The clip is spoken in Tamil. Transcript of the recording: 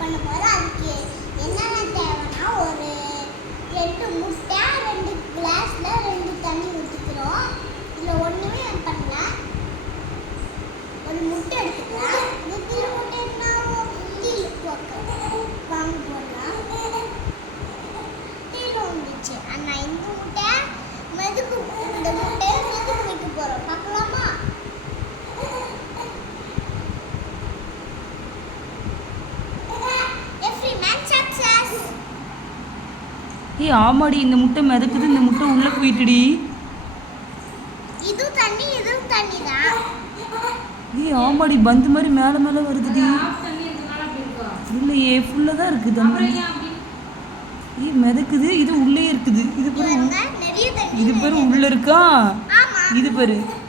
பண்ணும்போது அதுக்கு என்னென்ன தேவைன்னா ஒரு 2 முட்டை 2 கிளாஸ்ல 2 தண்ணி ஊற்றிக்கிறோம். இதில் ஒன்றுமே பண்ணல. ஒரு முட்டை எடுத்துக்கலாம். முட்டை என்ன டீல் வாங்க போடலாம். டீல் வந்துச்சு. ஆனால் இந்த முட்டையை மெதுக்கு வைக்க போகிறோம். பார்க்கலாமா? ஆமாடி, இந்த முட்டை மிதக்குது. இந்த முட்டை உள்ள போயிட்டுடி. இது தண்ணி தான். ஆமாடி, பந்து மாதிரி மேல மேல வருதுடி. இல்லையே, ஃபுல்லா தான் இருக்குது தண்ணி. மிதக்குது. இது உள்ளே இருக்குது. இது பாரு, உள்ள இருக்கா? இது பாரு.